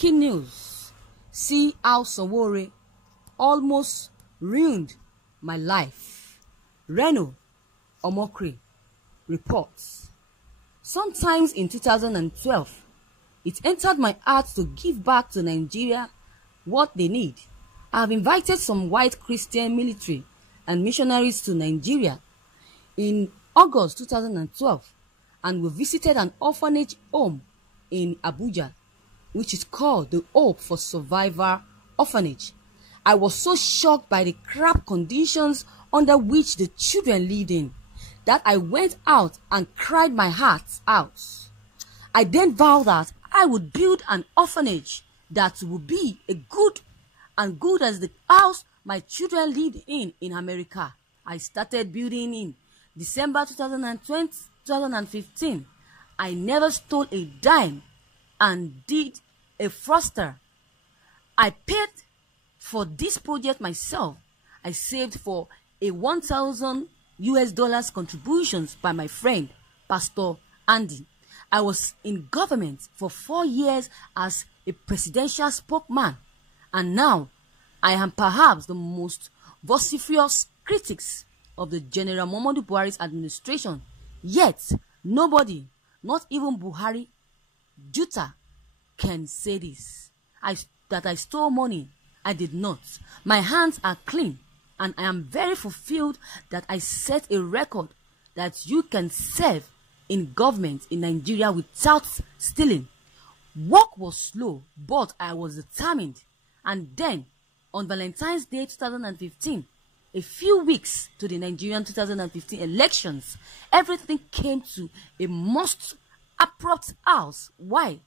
Breaking news. See how Sanwo-Ore almost ruined my life. Reno, Omokri reports. Sometimes in 2012, it entered my heart to give back to Nigeria what they need. I have invited some white Christian military and missionaries to Nigeria in August 2012, and we visited an orphanage home in Abuja, which is called the Hope for Survivor Orphanage. I was so shocked by the crap conditions under which the children lived in that I went out and cried my heart out. I then vowed that I would build an orphanage that would be as good as the house my children lived in America. I started building in December 2015. I never stole a dime and did a foster. I paid for this project myself. I saved for a $1,000 contributions by my friend, Pastor Andy. I was in government for 4 years as a presidential spokesman, and now I am perhaps the most vociferous critics of the General Muhammadu Buhari's administration. Yet, nobody, not even Buhari, Juta, can say this. That I stole money. I did not. My hands are clean, and I am very fulfilled that I set a record that you can serve in government in Nigeria without stealing. Work was slow, but I was determined. And then, on Valentine's Day 2015, a few weeks to the Nigerian 2015 elections, everything came to a most abrupt halt. Why?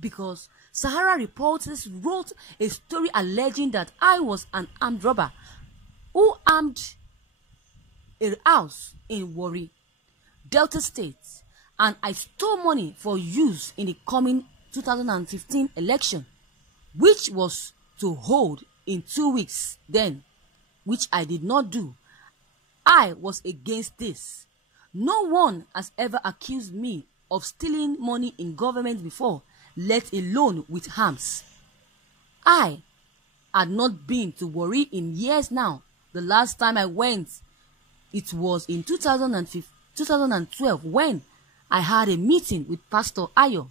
Because Sahara reporters wrote a story alleging that I was an armed robber who armed a house in Warri, Delta State, and I stole money for use in the coming 2015 election, which was to hold in 2 weeks then, which I did not do. I was against this. No one has ever accused me of stealing money in government before, let alone with arms. I had not been to Warri in years now. The last time I went, it was in 2012 when I had a meeting with Pastor Ayo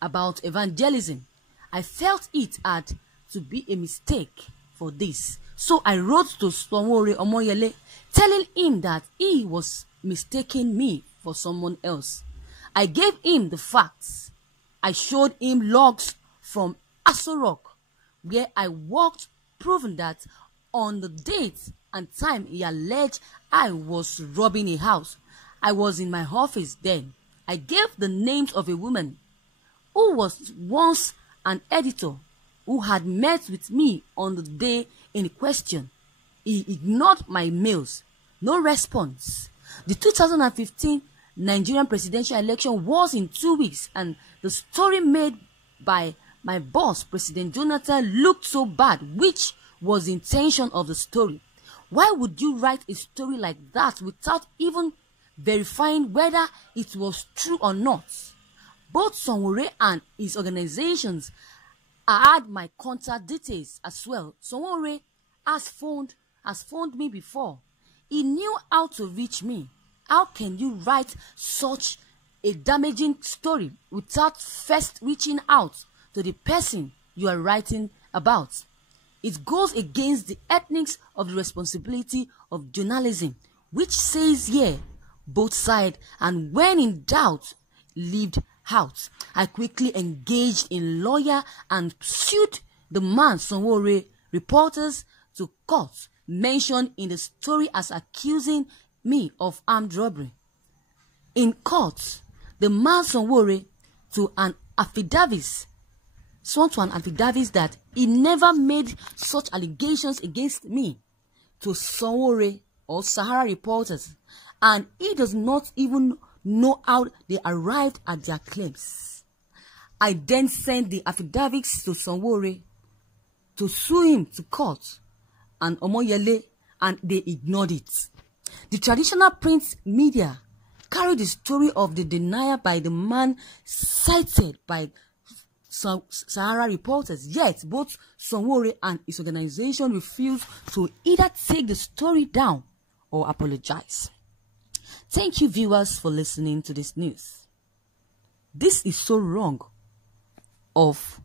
about evangelism. I felt it had to be a mistake for this. So I wrote to Sanwo-Ore Omoyele telling him that he was mistaking me for someone else. I gave him the facts. I showed him logs from Aso Rock where I worked, proving that on the date and time he alleged I was robbing a house. I was in my office then. I gave the names of a woman who was once an editor who had met with me on the day in question. He ignored my mails. No response. The 2015 Nigerian presidential election was in 2 weeks, and the story made by my boss, President Jonathan, looked so bad, which was the intention of the story. Why would you write a story like that without even verifying whether it was true or not? Both Sanwo-Ore and his organizations had my contact details as well. Sanwo-Ore has phoned me before. He knew how to reach me. How can you write such a damaging story without first reaching out to the person you are writing about? It goes against the ethics of the responsibility of journalism, which says here, both sides, and when in doubt, leave out. I quickly engaged in lawyer and sued the man Sanwo-Ore reporters to court, mentioned in the story as accusing me of armed robbery. In court, the man Sanwo-Ore to an affidavit, sworn to an affidavit that he never made such allegations against me to Sanwo-Ore or Sahara reporters, and he does not even know how they arrived at their claims. I then sent the affidavits to Sanwo-Ore to sue him to court and Omoyele, and they ignored it. The traditional print media carried the story of the denial by the man cited by Sahara reporters. Yet, both Sanwo-Ore and his organization refused to either take the story down or apologize. Thank you, viewers, for listening to this news. This is so wrong of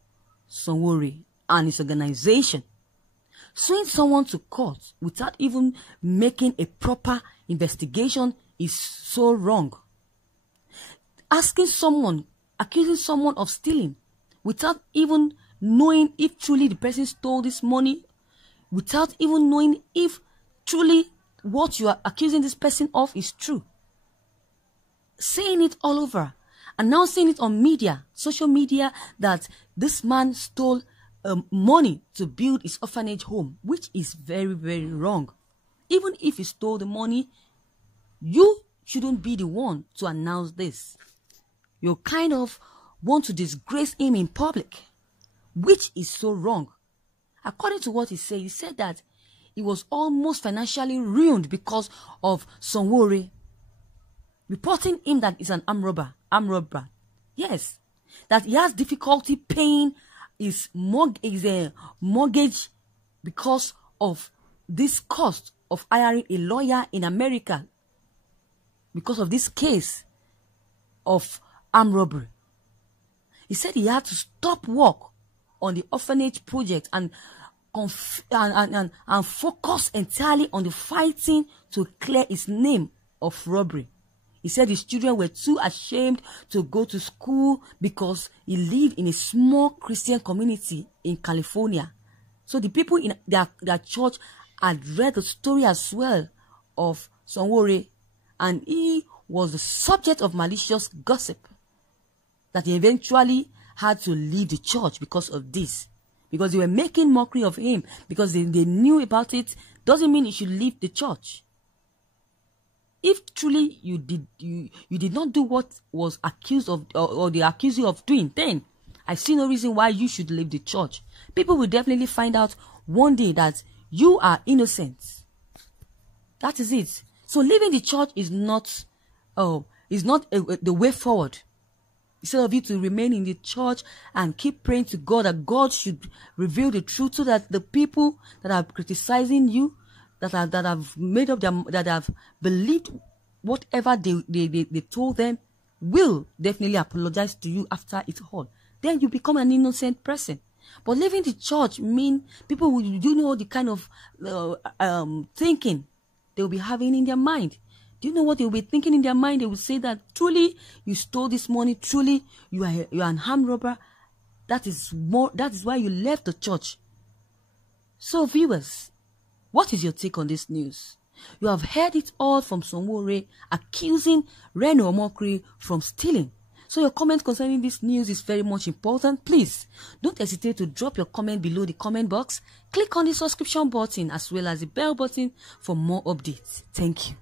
Sanwo-Ore and his organization. Suing someone to court without even making a proper investigation is so wrong. Accusing someone of stealing without even knowing if truly the person stole this money, without even knowing if truly what you are accusing this person of is true. Saying it all over, announcing it on media, social media, that this man stole money to build his orphanage home, which is very, very wrong. Even if he stole the money, you shouldn't be the one to announce this. You kind of want to disgrace him in public, which is so wrong. According to what he said that he was almost financially ruined because of Sanwo-Ore reporting him that he's an armed robber. Yes, that he has difficulty paying his mortgage because of this cost of hiring a lawyer in America because of this case of armed robbery. He said he had to stop work on the orphanage project and focus entirely on the fighting to clear his name of robbery. He said his children were too ashamed to go to school because he lived in a small Christian community in California. So the people in their church had read the story as well of Sanwo-Ore, and he was the subject of malicious gossip that he eventually had to leave the church because of this. Because they were making mockery of him, because they knew about it, doesn't mean he should leave the church. If truly you did not do what was accused of or they accuse you of doing, then I see no reason why you should leave the church. People will definitely find out one day that you are innocent. That is it. So leaving the church is not the way forward. Instead of you to remain in the church and keep praying to God that God should reveal the truth, so that the people that are criticizing you, that have believed whatever they told them, will definitely apologize to you after it all. Then you become an innocent person. But leaving the church mean people will, the kind of thinking they will be having in their mind. Do you know what they will be thinking in their mind? They will say that truly you stole this money, truly you are an armed robber. That is why you left the church. So viewers, what is your take on this news? You have heard it all from Sanwo-Ore accusing Reno Omokri from stealing. So your comment concerning this news is very much important. Please don't hesitate to drop your comment below the comment box. Click on the subscription button as well as the bell button for more updates. Thank you.